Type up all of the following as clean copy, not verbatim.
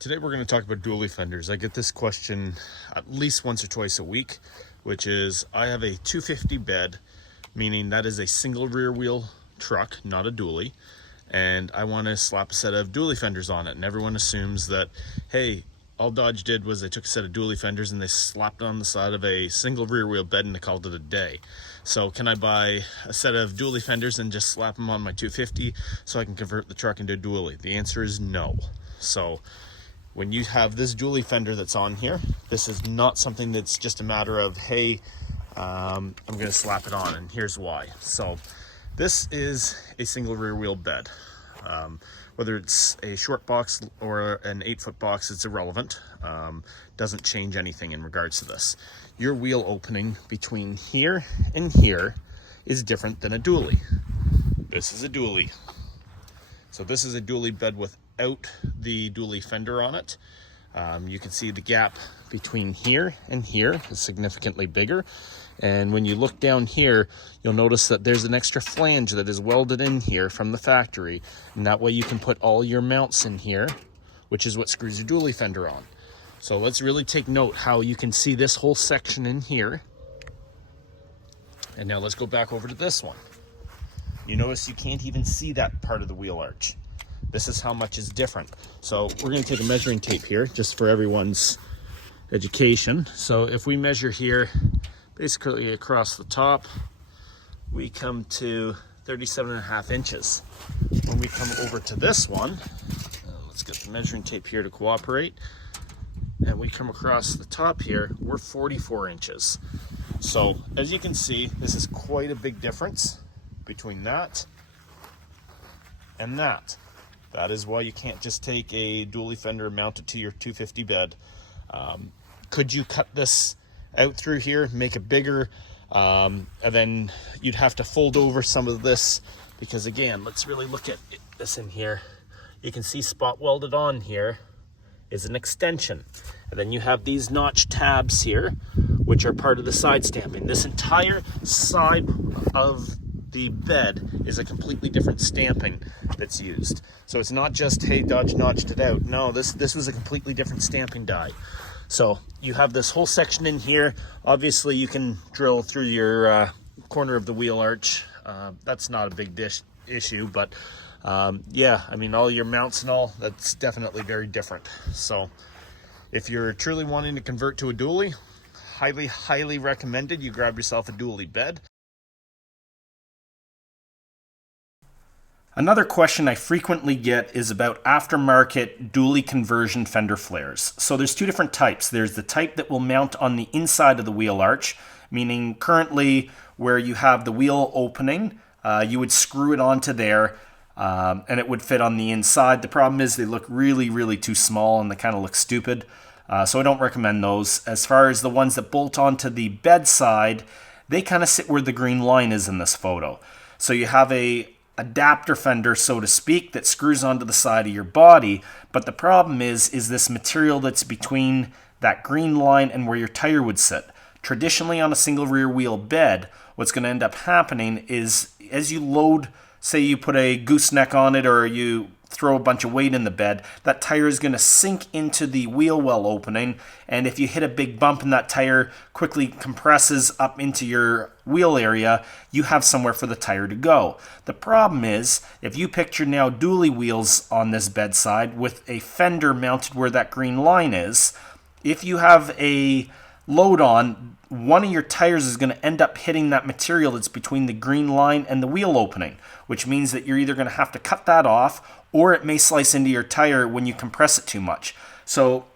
Today we're going to talk about dually fenders. I get this question at least once or twice a week, which is I have a 250 bed, meaning that is a single rear wheel truck, not a dually, and I want to slap a set of dually fenders on it. And everyone assumes that, hey, all Dodge did was they took a set of dually fenders and they slapped it on the side of a single rear wheel bed and they called it a day. So can I buy a set of dually fenders and just slap them on my 250 so I can convert the truck into a dually? The answer is no. So when you have this dually fender that's on here, this is not something that's just a matter of, hey, I'm going to slap it on, and here's why. So this is a single rear wheel bed. Whether it's a short box or an 8-foot box, it's irrelevant. Doesn't change anything in regards to this. Your wheel opening between here and here is different than a dually. This is a dually. So this is a dually bed without the dually fender on it. You can see the gap between here and here is significantly bigger. And when you look down here, you'll notice that there's an extra flange that is welded in here from the factory. And that way you can put all your mounts in here, which is what screws your dually fender on. So let's really take note how you can see this whole section in here. And now let's go back over to this one. You notice you can't even see that part of the wheel arch. This is how much is different. So we're going to take a measuring tape here just for everyone's education. So if we measure here, basically across the top, we come to 37.5 inches. When we come over to this one, let's get the measuring tape here to cooperate, and we come across the top here, we're 44 inches. So as you can see, this is quite a big difference between that and that. That is why you can't just take a dually fender and mount it to your 250 bed. Could you cut this out through here, make it bigger, and then you'd have to fold over some of this, because again, let's really look at this in here. You can see spot welded on here is an extension, and then you have these notch tabs here, which are part of the side stamping. This entire side of the bed is a completely different stamping that's used. So it's not just, hey, Dodge notched it out. No, this was a completely different stamping die. So you have this whole section in here. Obviously you can drill through your corner of the wheel arch. That's not a big issue, but yeah, I mean, all your mounts and all, that's definitely very different. So if you're truly wanting to convert to a dually, highly recommended you grab yourself a dually bed. Another question I frequently get is about aftermarket dually conversion fender flares. So there's two different types. There's the type that will mount on the inside of the wheel arch, meaning currently where you have the wheel opening, you would screw it onto there and it would fit on the inside. The problem is they look really too small and they kind of look stupid. So I don't recommend those. As far as the ones that bolt onto the bedside, they kind of sit where the green line is in this photo. So you have a adapter fender, so to speak, that screws onto the side of your body, but the problem is this material that's between that green line and where your tire would sit. Traditionally on a single rear wheel bed, what's going to end up happening is as you load, say you put a gooseneck on it or you throw a bunch of weight in the bed, that tire is going to sink into the wheel well opening, and if you hit a big bump and that tire quickly compresses up into your wheel area, you have somewhere for the tire to go. The problem is, if you picture now dually wheels on this bedside with a fender mounted where that green line is, if you have a load on, one of your tires is going to end up hitting that material that's between the green line and the wheel opening, which means that you're either going to have to cut that off or it may slice into your tire when you compress it too much. So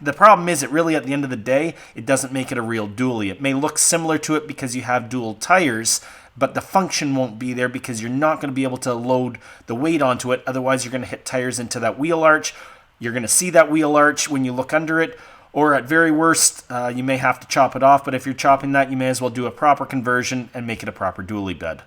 the problem is, it really, at the end of the day, it doesn't make it a real dually. It may look similar to it because you have dual tires, but the function won't be there because you're not going to be able to load the weight onto it. Otherwise, you're going to hit tires into that wheel arch. You're going to see that wheel arch when you look under it, or at very worst, you may have to chop it off. But if you're chopping that, you may as well do a proper conversion and make it a proper dually bed.